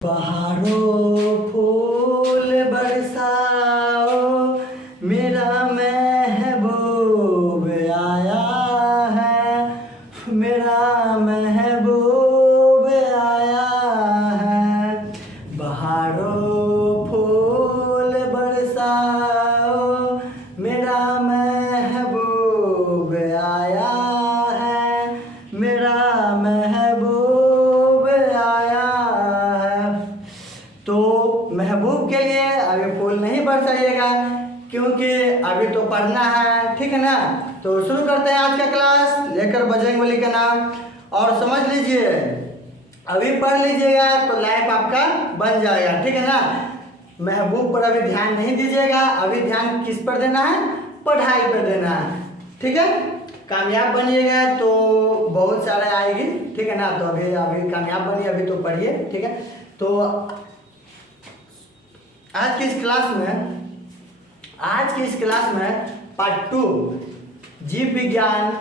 बहारों फूल बरसाओ, मेरा महबूब आया है, मेरा महबूब आया है। बहारों फूल बरसाओ, मेरा महबूब आया है, मेरा महबूब आया है। तो महबूब के लिए अभी फूल नहीं बरसाइएगा, क्योंकि अभी तो पढ़ना है, ठीक है ना। तो शुरू करते हैं आज का क्लास, लेकर बजरंगबली का नाम। और समझ लीजिए, अभी पढ़ लीजिएगा तो लाइफ आपका बन जाएगा, ठीक है ना। महबूब पर अभी ध्यान नहीं दीजिएगा, अभी ध्यान किस पर देना है? पढ़ाई पर देना है, ठीक है। कामयाब बनिएगा तो बहुत सारे आएगी, ठीक है ना। तो अभी अभी कामयाब बनिए, अभी तो पढ़िए, ठीक है। तो आज की इस क्लास में पार्ट 2 जीव विज्ञान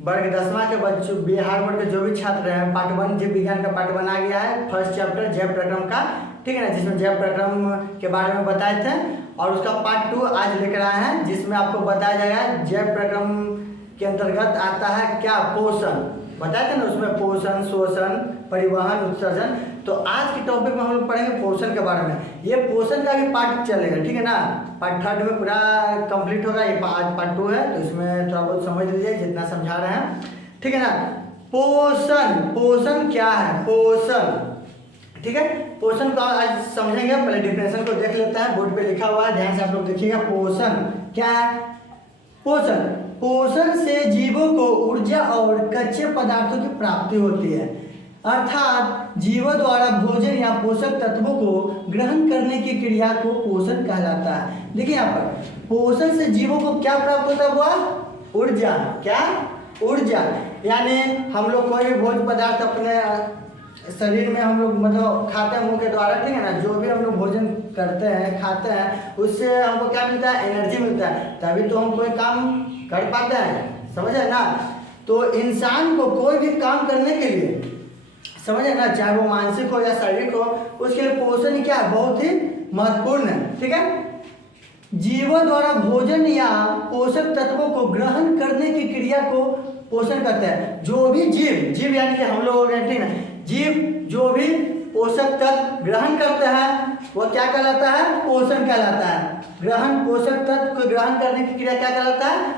वर्ग 10वां के बच्चों, बिहार बोर्ड के जो भी छात्र हैं, पार्ट 1 जीव विज्ञान का पार्ट 1 आ गया है। फर्स्ट चैप्टर जैव प्रक्रम का, ठीक है ना, जिसमें जैव प्रक्रम के बारे में बताए थे। और उसका पार्ट 2 आज लेकर आए हैं, जिसमें आपको बताया जाएगा जैव प्रक्रम के अंतर्गत आता है क्या? पोषण। बताए थे ना उसमें पोषण, शोषण, परिवहन, उत्सर्जन। तो आज के टॉपिक में हम लोग पढ़ेंगे पोषण के बारे में। ये पोषण का भी पार्ट चलेगा, ठीक है ना। पार्ट 3 में पूरा कंप्लीट होगा, ये पार्ट 2 है, तो इसमें थोड़ा बहुत समझ लीजिए जितना समझा रहे हैं, ठीक है ना। पोषण क्या है? पोषण, ठीक है। पोषण को आज समझेंगे, पहले डिफिनेशन को देख लेते हैं, बोर्ड पे लिखा हुआ है, ध्यान से आप लोग देखिएगा। पोषण क्या है? पोषण से जीवों को ऊर्जा और कच्चे पदार्थों की प्राप्ति होती है, अर्थात जीवों द्वारा भोजन या पोषक तत्वों को ग्रहण करने की क्रिया को पोषण कहलाता है। देखिए यहाँ पर पोषण से जीवों को क्या प्राप्त होता हुआ? ऊर्जा। क्या? ऊर्जा। यानी हम लोग कोई भी भोज्य पदार्थ अपने शरीर में हम लोग मतलब खाते हैं मुंह के द्वारा, ठीक है ना। जो भी हम लोग भोजन करते हैं, खाते हैं, उससे हमको क्या मिलता है? एनर्जी मिलता है, तभी तो हम कोई काम कर पाते हैं, समझे ना। तो इंसान को कोई भी काम करने के लिए, समझे ना, चाहे वो मानसिक हो या शारीरिक हो, उसके लिए पोषण क्या है? बहुत ही महत्वपूर्ण है, ठीक है। जीवों द्वारा भोजन या पोषक तत्वों को ग्रहण करने की क्रिया को पोषण करते हैं। जो भी जीव यानी कि हम लोग, ठीक है, जीव जो भी पोषक तत्व ग्रहण करते हैं वो क्या कहलाता है? पोषण कहलाता है। पोषक तत्व को ग्रहण करने की क्रिया क्या कहलाता है?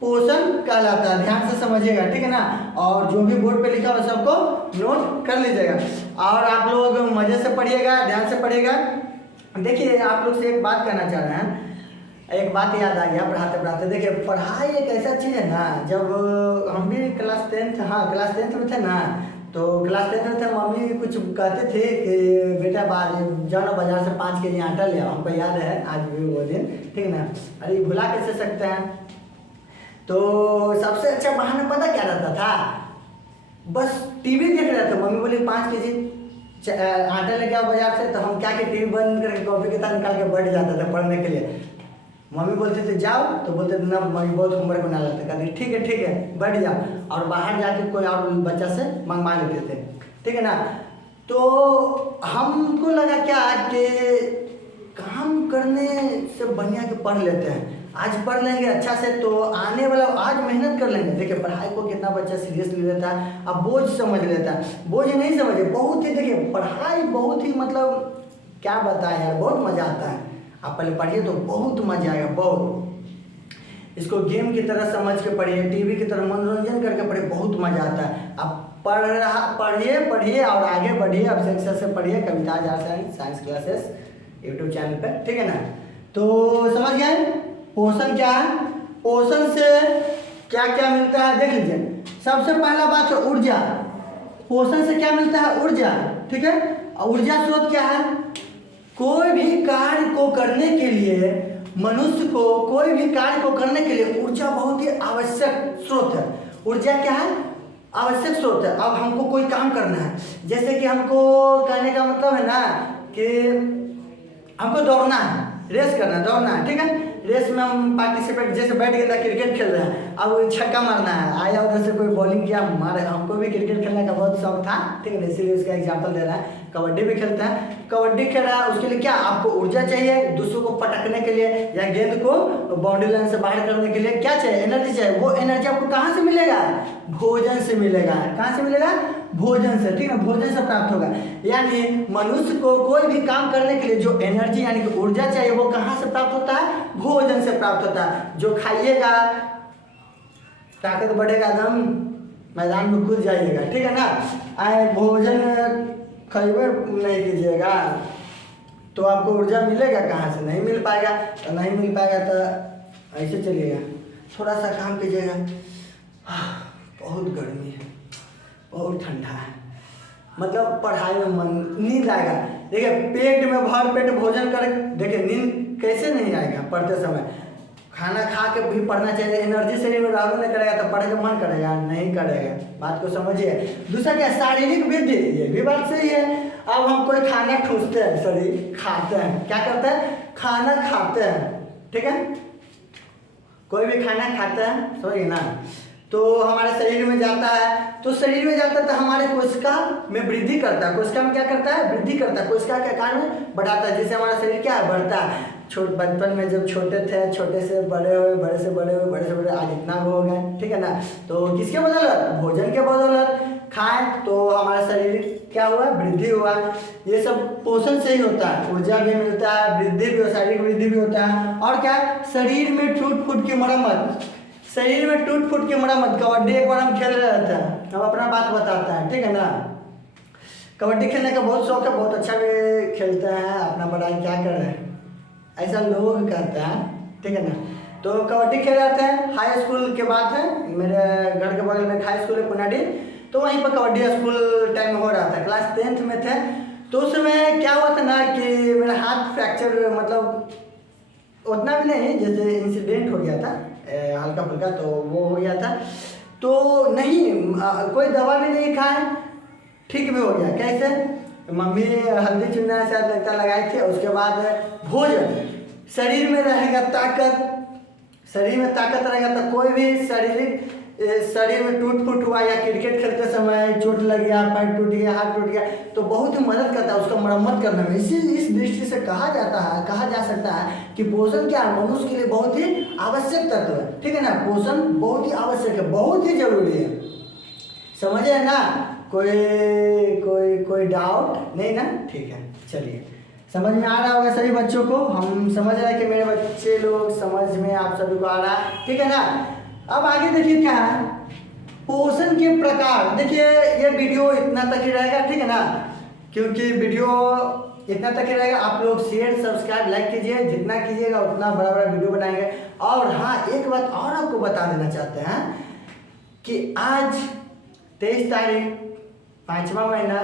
पोषण कहलाता है। ध्यान से समझिएगा, ठीक है ना। और जो भी बोर्ड पे लिखा हुआ सबको नोट कर लीजिएगा, और आप लोग मजे से पढ़िएगा, ध्यान से पढ़िएगा। देखिए, आप लोग से एक बात कहना चाह रहे हैं, एक बात याद आ गया पढ़ाते पढ़ाते। देखिए, पढ़ाई एक ऐसा चीज़ है ना, जब हम भी क्लास 10th में थे ना, तो क्लास 10th में थे, मम्मी कुछ कहते थे कि बेटा जाओ ना बाजार से 5 kg आटा ले आओ। हमको याद है आज भी वो दिन, ठीक है ना। अरे भुला कैसे सकते हैं। तो सबसे अच्छा बहाना पता क्या रहता था? बस टीवी देख रहे थे। मम्मी बोली 5 kg आटा लेके आओ बाजार से, तो हम क्या कि टीवी बंद करके कॉपी किताब निकाल के बैठ जाते थे पढ़ने के लिए। मम्मी बोलते थे जाओ, तो बोलते थे ना मम्मी बहुत होमवर्क बना लेते, कहते ठीक है बैठ जाओ, और बाहर जाके कोई और बच्चा से मंगवा लेते थे, ठीक है ना। तो हमको लगा क्या कि काम करने से बढ़िया के पढ़ लेते हैं, आज पढ़ लेंगे अच्छा से तो आने वाला, आज मेहनत कर लेंगे। देखिए पढ़ाई को कितना बच्चा सीरियसली लेता है, अब बोझ समझ लेता है। बोझ नहीं समझे, बहुत ही, देखिए पढ़ाई बहुत ही मतलब क्या बताएं यार, बहुत मज़ा आता है। आप पहले पढ़िए तो बहुत मजा आएगा, बहुत। इसको गेम की तरह समझ के पढ़िए, टीवी की तरह मनोरंजन करके पढ़िए, बहुत मजा आता है। आप पढ़िए और आगे बढ़िए। अब से पढ़िए कविता साइंस क्लासेस यूट्यूब चैनल पे, ठीक है ना। तो समझ गए पोषण क्या है? पोषण से क्या क्या मिलता है देख लीजिए। सबसे पहला बात है ऊर्जा। पोषण से क्या मिलता है? ऊर्जा, ठीक है। ऊर्जा स्रोत क्या है? कोई भी कार्य को करने के लिए, मनुष्य को कोई भी कार्य को करने के लिए ऊर्जा बहुत ही आवश्यक स्रोत है। ऊर्जा क्या है? आवश्यक स्रोत है। अब हमको कोई काम करना है, जैसे कि हमको कहने का मतलब है ना कि हमको दौड़ना है, रेस करना है, दौड़ना है, ठीक है। रेस में हम पार्टिसिपेट, जैसे बैठ गया था क्रिकेट खेल रहे हैं, अब छक्का मारना है, आया उधर से कोई बॉलिंग किया मारे, हमको भी क्रिकेट खेलने का बहुत शौक था, ठीक है ना, इसीलिए उसका एग्जाम्पल दे रहा है। कबड्डी भी खेलता है, कबड्डी खेल रहा है, उसके लिए क्या आपको ऊर्जा चाहिए, दूसरों को पटकने के लिए या गेंद को बाउंड्री लाइन से बाहर करने के लिए क्या चाहिए, एनर्जी चाहिए। वो एनर्जी आपको कहाँ से मिलेगा, भोजन से मिलेगा। कहाँ से मिलेगा, भोजन से, ठीक है, भोजन से प्राप्त होगा। यानी मनुष्य को कोई भी काम करने के लिए जो एनर्जी यानी कि ऊर्जा चाहिए वो कहाँ से प्राप्त होता है, भोजन से प्राप्त होता है। जो खाइएगा ताकत बढ़ेगा, दम मैदान में कूद जाइएगा, ठीक है ना। आए भोजन खाइए नहीं कीजिएगा तो आपको ऊर्जा मिलेगा कहाँ से, नहीं मिल पाएगा। तो नहीं मिल पाएगा तो ऐसे चलिएगा, थोड़ा सा काम कीजिएगा। बहुत गर्मी है, बहुत ठंडा है, मतलब पढ़ाई में मन, नींद आएगा। देखिए पेट में भर पेट भोजन कर, देखिए नींद कैसे नहीं आएगा पढ़ते समय। खाना खा के भी पढ़ना चाहिए, एनर्जी शरीर में रहबे नहीं करेगा तो पढ़ के मन करेगा, नहीं करेगा। बात को समझिए। दूसरा क्या, शारीरिक वृद्धि, ये भी बात सही है। अब हम कोई खाना ठूसते हैं, शरीर खाते हैं, क्या करते हैं, खाना खाते हैं, ठीक है, कोई भी खाना खाते हैं, समझिए ना, तो हमारे शरीर में जाता है, तो शरीर में जाता है तो हमारे कोशिका में वृद्धि करता है। कोशिका में क्या करता है, वृद्धि करता है। कोशिका के कारण बढ़ाता है, जिससे हमारा शरीर क्या है, बढ़ता है। बचपन में जब छोटे थे, छोटे से बड़े हुए, बड़े से बड़े हुए, बड़े से बड़े, आज इतना हो गए, ठीक है ना। तो किसके बदौलत, भोजन के बदौलत खाएं तो हमारा शरीर क्या हुआ, वृद्धि हुआ। ये सब पोषण से ही होता है, ऊर्जा भी मिलता है, वृद्धि भी, शारीरिक वृद्धि भी होता है। और क्या, शरीर में टूट फूट की मरम्मत, शरीर में टूट फूट की मरम्मत। कबड्डी एक बार हम खेल रहे थे, हम अपना बात बताते हैं, ठीक है ना। कबड्डी खेलने का बहुत शौक है, बहुत अच्छा भी खेलते हैं, अपना बड़ाई क्या कर रहे हैं, ऐसा लोग कहते हैं, ठीक है ना। तो कबड्डी खेल रहे थे, हाई स्कूल के बात है, मेरे घर के बगल में हाई स्कूल है पुनाडी, तो वहीं पर कबड्डी स्कूल टाइम हो रहा था, क्लास 10th में थे। तो उस समय क्या हुआ था ना कि मेरा हाथ फ्रैक्चर, मतलब उतना भी नहीं, जैसे इंसिडेंट हो गया था हल्का फुल्का, तो वो हो गया था। तो नहीं कोई दवा भी नहीं खाए, ठीक भी हो गया। कैसे, मम्मी हल्दी चूना शायद लगता लगाई थी। उसके बाद भोजन, शरीर में रहेगा ताकत, शरीर में ताकत रहेगा तो कोई भी शरीर में टूट फूट हुआ या क्रिकेट खेलते समय चोट लग गया, पैर टूट गया, हाथ टूट गया, तो बहुत ही मदद करता है उसका मरम्मत करने में। इस दृष्टि से कहा जा सकता है कि पोषण क्या है, मनुष्य के लिए बहुत ही आवश्यक तत्व है, ठीक है ना। पोषण बहुत ही आवश्यक है, बहुत ही जरूरी है, समझे ना। कोई डाउट नहीं ना, ठीक है, चलिए समझ में आ रहा होगा सभी बच्चों को। हम समझ रहे हैं कि मेरे बच्चे लोग समझ में आप सभी को आ रहा है, ठीक है ना। अब आगे देखिए क्या है, पोषण के प्रकार। देखिए ये वीडियो इतना तक ही रहेगा, ठीक है ना, क्योंकि वीडियो इतना तक ही रहेगा। आप लोग शेयर सब्सक्राइब लाइक कीजिए, जितना कीजिएगा उतना बड़ा बड़ा वीडियो बनाएंगे। और हाँ, एक बात और आपको बता देना चाहते हैं कि आज 23 तारीख 5वां महीना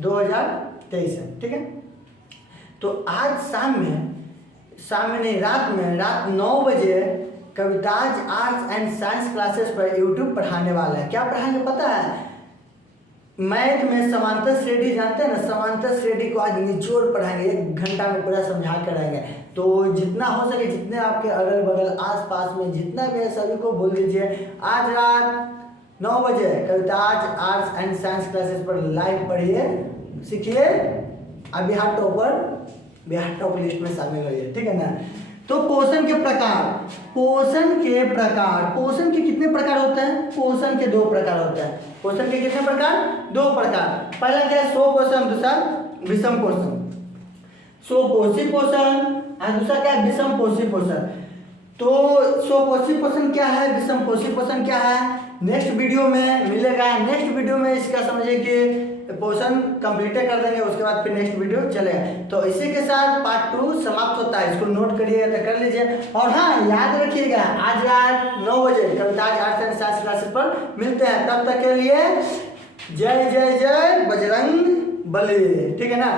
2023 है, ठीक है। तो आज शाम में नहीं, रात 9 बजे Kavita's arts and science classes पर यूट्यूब पढ़ाने वाला है। क्या पढ़ाएंगे पता है, मैथ में समांतर श्रेणी, जानते हैं ना, समांतर श्रेणी को आज निचोड़ पढ़ाएंगे, 1 घंटा में पूरा समझा कर आएंगे। तो जितना हो सके, जितने आपके अगल बगल आस पास में जितना भी है सभी को बोल दीजिए, आज रात 9 बजे Kavita's arts and science classes पर लाइव पढ़िए, सीखिए, अब बिहार टॉप लिस्ट में शामिल होइए, ठीक है ना। तो पोषण के प्रकार, पोषण के कितने प्रकार होते हैं, पोषण के 2 प्रकार होते हैं। पोषण के कितने प्रकार, 2 प्रकार। पहला क्या है, स्वपोषण, दूसरा विषम पोषण। स्वपोषी पोषण और दूसरा क्या है, विषम पोषी पोषण। तो स्वपोषी पोषण क्या है, विषम पोषी पोषण क्या है, नेक्स्ट वीडियो में मिलेगा। नेक्स्ट वीडियो में इसका समझिए कि पोषण कंप्लीट कर देंगे, उसके बाद फिर नेक्स्ट वीडियो चलेगा। तो इसी के साथ पार्ट 2 समाप्त होता है। इसको नोट करिएगा तो कर लीजिए। और हाँ, याद रखिएगा आज रात 9 बजे Kavita's arts and science classes पर मिलते हैं। तब तक के लिए जय जय जय बजरंग बली, ठीक है ना।